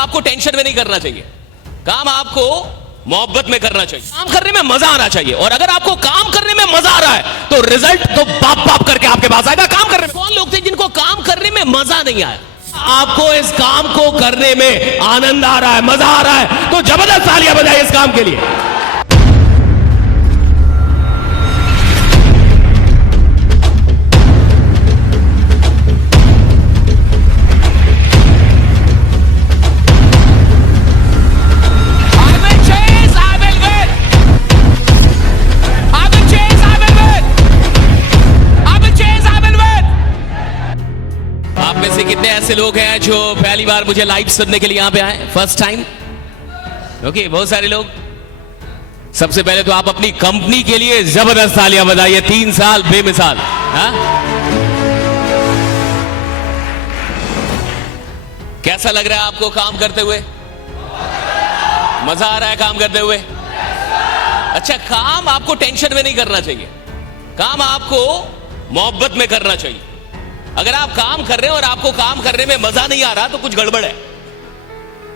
आपको टेंशन में नहीं करना चाहिए, काम आपको मोहब्बत में करना चाहिए, काम करने में मजा आना चाहिए। और अगर आपको काम करने में मजा आ रहा है तो रिजल्ट तो बाप बाप करके आपके पास आएगा। काम करने में कौन लोग थे जिनको काम करने में मजा नहीं आया? आपको इस काम को करने में आनंद आ रहा है, मजा आ रहा है, तो जबरदस्त तालियां बजाइए इस काम के लिए। कितने ऐसे लोग हैं जो पहली बार मुझे लाइव सुनने के लिए यहां पे आए, फर्स्ट टाइम? ओके, बहुत सारे लोग। सबसे पहले तो आप अपनी कंपनी के लिए जबरदस्त तालियां बजाइए। 3 साल बेमिसाल। हाँ, कैसा लग रहा है आपको काम करते हुए? मजा आ रहा है काम करते हुए? अच्छा, काम आपको टेंशन में नहीं करना चाहिए, काम आपको मोहब्बत में करना चाहिए। अगर आप काम कर रहे हैं और आपको काम करने में मजा नहीं आ रहा तो कुछ गड़बड़ है।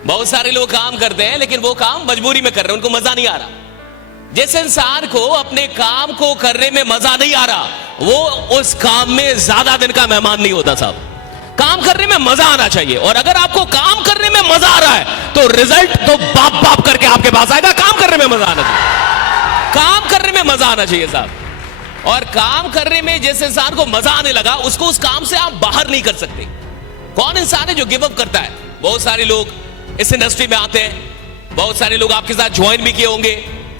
बहुत सारे लोग काम करते हैं लेकिन वो काम मजबूरी में कर रहे हैं, उनको मजा नहीं आ रहा। जिस इंसान को अपने काम को करने में मजा नहीं आ रहा वो उस काम में ज्यादा दिन का मेहमान नहीं होता साहब। काम करने में मजा आना चाहिए, और अगर आपको काम करने में मजा आ रहा है तो रिजल्ट तो बाप बाप करके आपके पास आएगा। काम करने में मजा आना चाहिए, काम करने में मजा आना चाहिए साहब। और काम करने में जिस इंसान को मजा आने लगा उसको उस काम से आप बाहर नहीं कर सकते। कौन इंसान है जो गिव अप करता है? बहुत सारे लोग इस इंडस्ट्री में आते हैं, बहुत सारे लोग आपके साथ ज्वाइन भी किए होंगे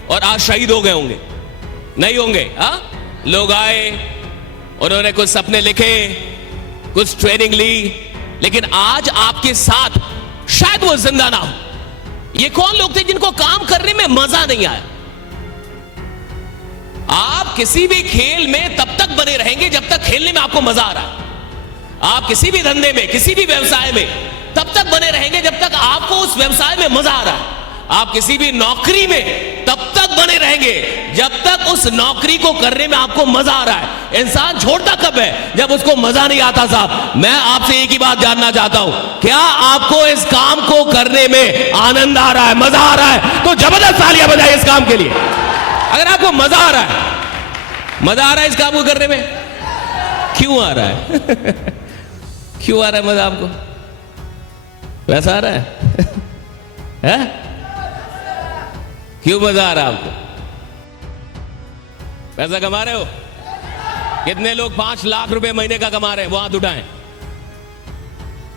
और आज शहीद हो गए होंगे, नहीं होंगे? हाँ, लोग आए, उन्होंने कुछ सपने लिखे, कुछ ट्रेनिंग ली, लेकिन आज आपके साथ शायद वो जिंदा ना हो। ये कौन लोग थे जिनको काम करने में मजा नहीं आया? आप किसी भी खेल में तब तक बने रहेंगे जब तक खेलने में आपको मजा आ रहा है। आप किसी भी धंधे में, किसी भी व्यवसाय में तब तक बने रहेंगे जब तक आपको उस व्यवसाय में मजा आ रहा है। आप किसी भी नौकरी में तब तक बने रहेंगे जब तक उस नौकरी को करने में आपको मजा आ रहा है। इंसान छोड़ता कब है? जब उसको मजा नहीं आता साहब। मैं आपसे एक ही बात जानना चाहता हूं, क्या आपको इस काम को करने में आनंद आ रहा है, मजा आ रहा है? तो जबरदस्त तालियां बजाइए इस काम के लिए। अगर आपको मजा आ रहा है, मजा आ रहा है इस काम को करने में, क्यों आ रहा है? क्यों आ रहा है मजा आपको? वैसा आ रहा है? है? क्यों मजा आ रहा है आपको? पैसा कमा रहे हो? कितने लोग 5 लाख रुपए महीने का कमा रहे हैं? वो हाथ उठाएं।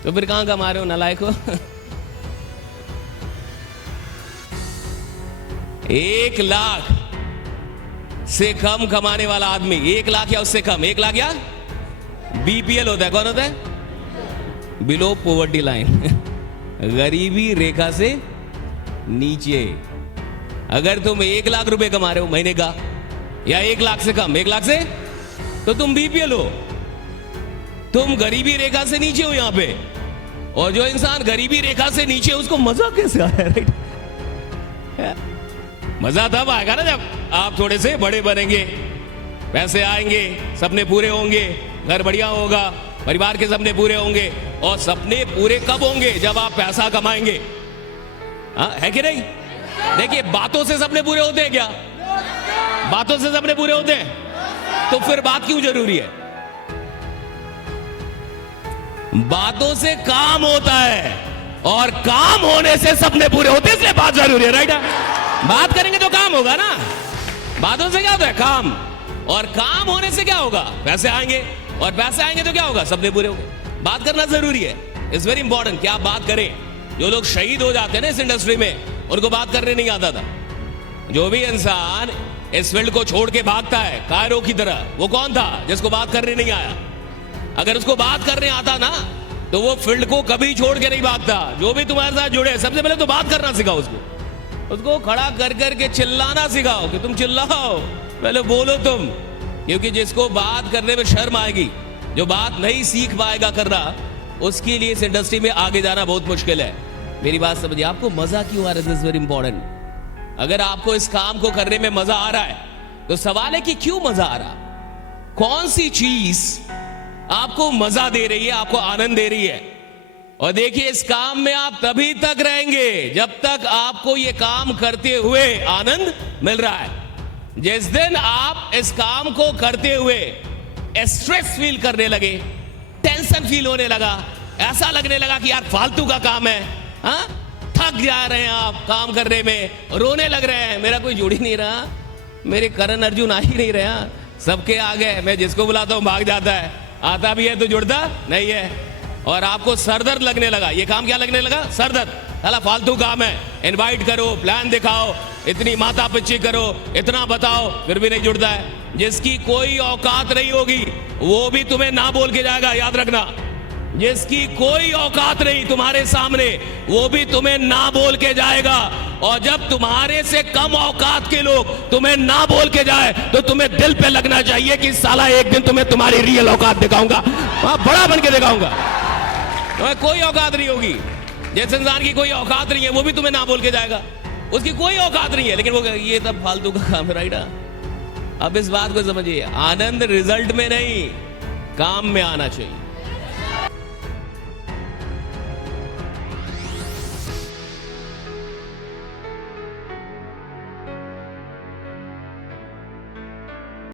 तो फिर कहां कमा रहे हो नालायक हो? 1 लाख से कम कमाने वाला आदमी, 1 लाख या उससे कम, 1 लाख या बीपीएल होता है। कौन होता है? बिलो पॉवर्टी लाइन, गरीबी रेखा से नीचे। अगर तुम 1 लाख रुपए कमा रहे हो महीने का या 1 लाख से कम, 1 लाख से, तो तुम बीपीएल हो, तुम गरीबी रेखा से नीचे हो यहां पे। और जो इंसान गरीबी रेखा से नीचे उसको मजा कैसे आया? राइट, मजा तब आएगा ना जब आप थोड़े से बड़े बनेंगे, पैसे आएंगे, सपने पूरे होंगे, घर बढ़िया होगा, परिवार के सपने पूरे होंगे। और सपने पूरे कब होंगे? जब आप पैसा कमाएंगे। हाँ, है कि नहीं? देखिए, बातों से सपने पूरे होते हैं क्या? बातों से सपने पूरे होते हैं? तो फिर बात क्यों जरूरी है? बातों से काम होता है और काम होने से सपने पूरे होते हैं, इसलिए बात जरूरी है। राइट, बात करेंगे तो काम होगा ना। बातों से क्या होता है? काम। और काम होने से क्या होगा? पैसे आएंगे, और पैसे आएंगे तो क्या होगा? सपने पूरे होंगे। बात करना जरूरी है, इट्स वेरी इंपॉर्टेंट। क्या आप बात करें? जो लोग शहीद हो जाते हैं ना इस इंडस्ट्री में, उनको बात करने नहीं आता था। जो भी इंसान इस फील्ड को छोड़ के भागता है कायरो की तरह, वो कौन था? जिसको बात करने नहीं आया। अगर उसको बात करने आता ना तो वो फील्ड को कभी छोड़ के नहीं भागता। जो भी तुम्हारे साथ जुड़े, सबसे पहले तो बात करना सिखाओ उसको खड़ा कर करके चिल्लाना सिखाओ कि तुम चिल्लाओ, पहले बोलो तुम। क्योंकि जिसको बात करने में शर्म आएगी, जो बात नहीं सीख पाएगा करना, उसके लिए इस इंडस्ट्री में आगे जाना बहुत मुश्किल है। मेरी बात समझिए, आपको मजा क्यों आ रहा है? This is very important. अगर आपको इस काम को करने में मजा आ रहा है तो सवाल है कि क्यों मजा आ रहा? कौन सी चीज आपको मजा दे रही है, आपको आनंद दे रही है? और देखिए, इस काम में आप तभी तक रहेंगे जब तक आपको ये काम करते हुए आनंद मिल रहा है। जिस दिन आप इस काम को करते हुए स्ट्रेस फील करने लगे, टेंशन फील होने लगा, ऐसा लगने लगा कि यार फालतू का काम है, हाँ, थक जा रहे हैं आप काम करने में, रोने लग रहे हैं, मेरा कोई जुड़ ही नहीं रहा, मेरे करण अर्जुन आ ही नहीं रहा, सबके आगे मैं जिसको बुलाता हूं भाग जाता है, आता भी है तो जुड़ता नहीं है, और आपको सरदर्द लगने लगा। ये काम क्या लगने लगा? सरदर्द। साला फालतू काम है, इनवाइट करो, प्लान दिखाओ, इतनी माथा पिच्ची करो, इतना बताओ, फिर भी नहीं जुड़ता है। जिसकी कोई औकात नहीं होगी वो भी तुम्हें ना बोल के जाएगा, याद रखना। जिसकी कोई औकात नहीं तुम्हारे सामने वो भी तुम्हें ना बोल के जाएगा। और जब तुम्हारे से कम औकात के लोग तुम्हें ना बोल के जाए तो तुम्हें दिल पे लगना चाहिए कि साला एक दिन तुम्हें तुम्हारी रियल औकात दिखाऊंगा, बड़ा बन के दिखाऊंगा। तो कोई औकात नहीं होगी। जिस इंसान की कोई औकात नहीं है वो भी तुम्हें ना बोल के जाएगा, उसकी कोई औकात नहीं है, लेकिन वो ये सब फालतू का काम है, राइट? अब इस बात को समझिए, आनंद रिजल्ट में नहीं काम में आना चाहिए।